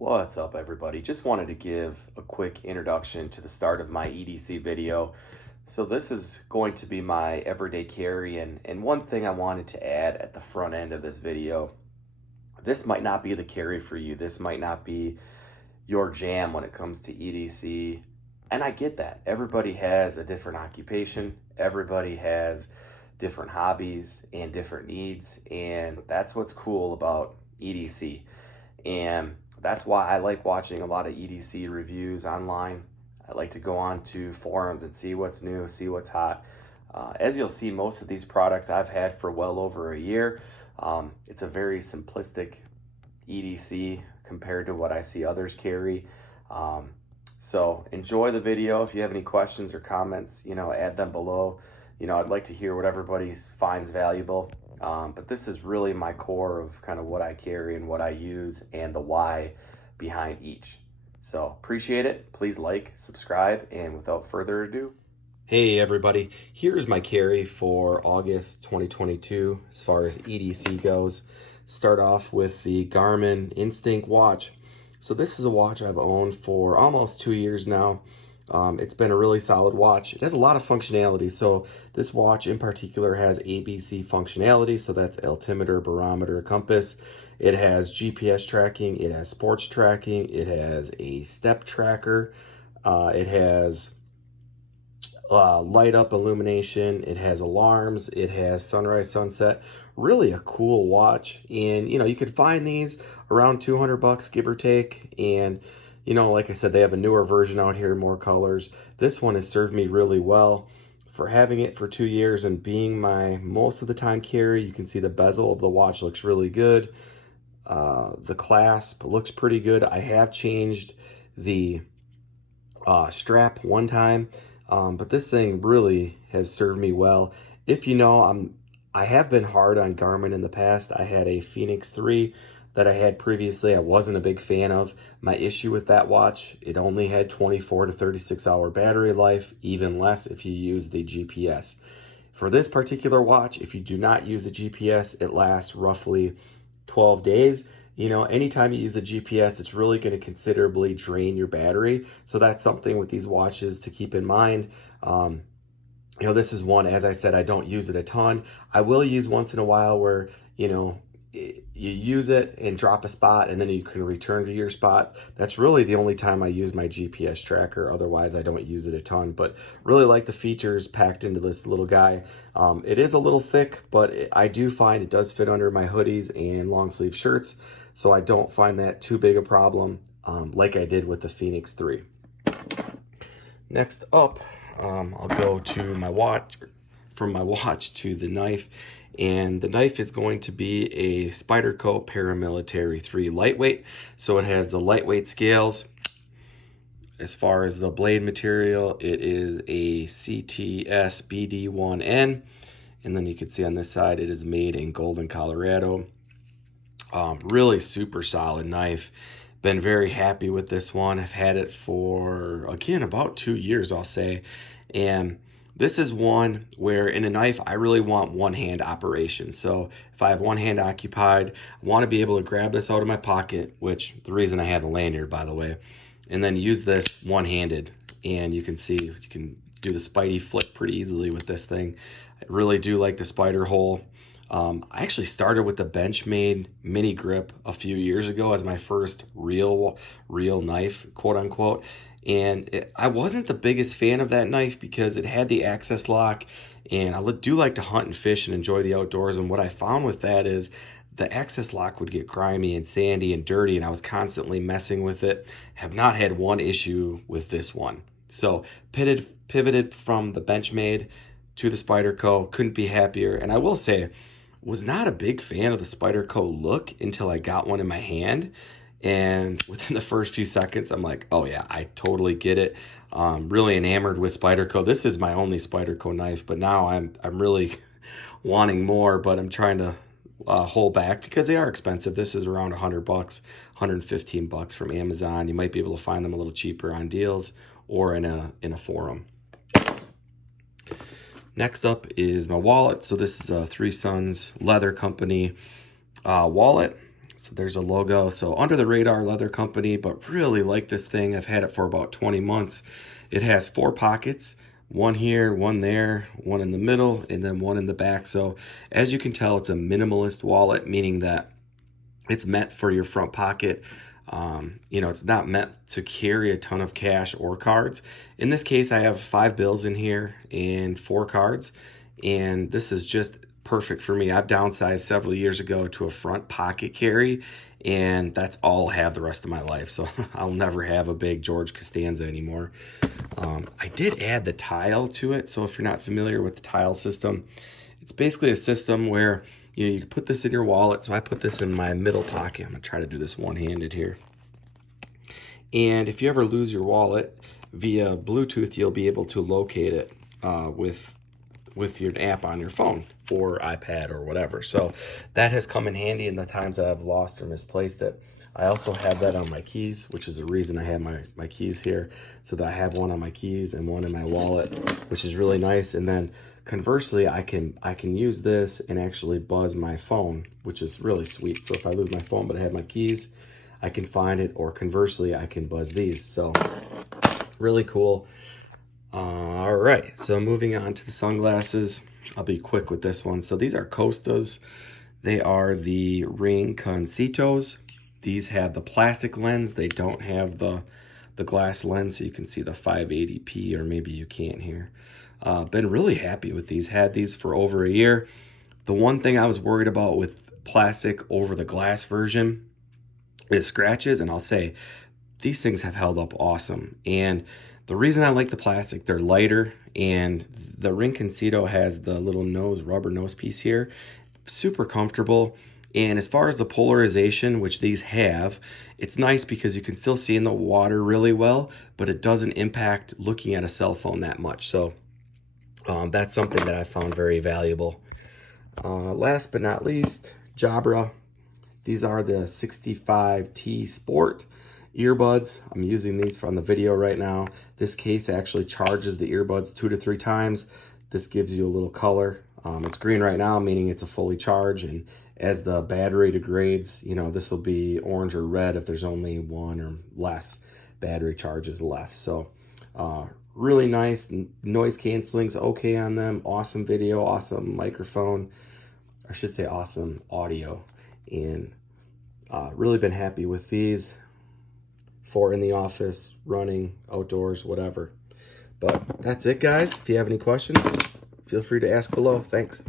What's up, everybody? Just wanted to give a quick introduction to the start of my EDC video. So this is going to be my everyday carry, and one thing I wanted to add at the front end of this video, this might not be the carry for you. This might not be your jam when it comes to EDC, and I get that. Everybody has a different occupation. Everybody has different hobbies and different needs, and that's what's cool about EDC. And that's why I like watching a lot of EDC reviews online. I like to go on to forums and see what's new, see what's hot. As you'll see, most of these products I've had for well over a year. It's a very simplistic EDC compared to what I see others carry. So enjoy the video. If you have any questions or comments, add them below. I'd like to hear what everybody finds valuable. But this is really my core of kind of what I carry and what I use and the why behind each. So appreciate it. Please like, subscribe, and without further ado. Hey everybody, here's my carry for August 2022 as far as EDC goes. Start off with the Garmin Instinct watch. So this is a watch I've owned for almost 2 years now. It's been a really solid watch. It has a lot of functionality. So this watch in particular has ABC functionality. So that's altimeter, barometer, compass. It has GPS tracking. It has sports tracking. It has a step tracker. It has light up illumination. It has alarms. It has sunrise, sunset. Really a cool watch. And you could find these around 200 bucks, give or take. And like I said, they have a newer version out here, more colors. This one has served me really well for having it for 2 years and being my most of the time carry. You can see the bezel of the watch looks really good. The clasp looks pretty good. I have changed the strap one time, but this thing really has served me well. If I have been hard on Garmin in the past. I had a Fenix 3 that I had previously. I wasn't a big fan of. My issue with that watch, it only had 24 to 36 hour battery life, even less if you use the GPS. For this particular watch, if you do not use the GPS, it lasts roughly 12 days. Anytime you use a GPS, it's really going to considerably drain your battery. So that's something with these watches to keep in mind. This is one, as I said, I don't use it a ton. I will use once in a while where, you use it and drop a spot and then you can return to your spot. That's really the only time I use my GPS tracker. Otherwise, I don't use it a ton, but really like the features packed into this little guy. It is a little thick, but I do find it does fit under my hoodies and long sleeve shirts. So I don't find that too big a problem like I did with the Fenix 3. Next up, I'll go to my watch, from my watch to the knife. And the knife is going to be a Spyderco Paramilitary 3 lightweight. So it has the lightweight scales. As far as the blade material, it is a CTS BD1N. And then you can see on this side, it is made in Golden, Colorado. Really super solid knife. Been very happy with this one. I've had it for, again, about 2 years, I'll say. And this is one where in a knife, I really want one-hand operation. So if I have one hand occupied, I want to be able to grab this out of my pocket, which the reason I have a lanyard, by the way, and then use this one-handed. And you can see, you can do the Spidey flick pretty easily with this thing. I really do like the spider hole. I actually started with the Benchmade mini grip a few years ago as my first real knife, quote unquote. And I wasn't the biggest fan of that knife because it had the access lock, and I do like to hunt and fish and enjoy the outdoors. And what I found with that is the access lock would get grimy and sandy and dirty, and I was constantly messing with it. Have not had one issue with this one. So pivoted from the Benchmade to the Spyderco. Couldn't be happier. And I will say, was not a big fan of the Spyderco look until I got one in my hand. And within the first few seconds, I'm like, oh yeah, I totally get it. Really enamored with Spyderco. This is my only Spyderco knife, but now I'm really wanting more, but I'm trying to hold back because they are expensive. This is around 100 bucks, 115 bucks from Amazon. You might be able to find them a little cheaper on deals or in a forum. Next up is my wallet. So this is a Three Sons Leather Company wallet. So there's a logo. So under the radar leather company, but really like this thing. I've had it for about 20 months. It has 4 pockets, one here, one there, one in the middle, and then one in the back. So as you can tell, it's a minimalist wallet, meaning that it's meant for your front pocket. You know, it's not meant to carry a ton of cash or cards. In this case, I have 5 bills in here and 4 cards, and this is just perfect for me. I've downsized several years ago to a front pocket carry, and that's all I'll have the rest of my life. So I'll never have a big George Costanza anymore. I did add the tile to it. So if you're not familiar with the tile system, it's basically a system where you put this in your wallet. So I put this in my middle pocket. I'm gonna try to do this one-handed here. And if you ever lose your wallet via Bluetooth, you'll be able to locate it with your app on your phone or iPad or whatever. So that has come in handy in the times that I've lost or misplaced it. I also have that on my keys, which is the reason I have my keys here, so that I have one on my keys and one in my wallet, which is really nice. And then conversely, I can use this and actually buzz my phone, which is really sweet. So if I lose my phone but I have my keys, I can find it, or conversely, I can buzz these. So really cool. All right, so moving on to the sunglasses. I'll be quick with this one. So these are Costas. They are the Rinconcittos. These have the plastic lens. They don't have the glass lens, so you can see the 580p, or maybe you can't here. Been really happy with these. Had these for over a year. The one thing I was worried about with plastic over the glass version is scratches, and I'll say these things have held up awesome. And the reason I like the plastic, they're lighter, and the Rinconcitto has the little rubber nose piece here. Super comfortable. And as far as the polarization, which these have, it's nice because you can still see in the water really well, but it doesn't impact looking at a cell phone that much. So that's something that I found very valuable. Last but not least, Jabra. These are the 65T Sport earbuds. I'm using these on the video right now. This case actually charges the earbuds 2 to 3 times. This gives you a little color. It's green right now, meaning it's a fully charged, and as the battery degrades, you know, this will be orange or red if there's only 1 or less battery charges left. So really nice. Noise canceling's okay on them. Awesome video, awesome microphone. I should say awesome audio. And really been happy with these for in the office, running, outdoors, whatever. But that's it, guys. If you have any questions, feel free to ask below. Thanks.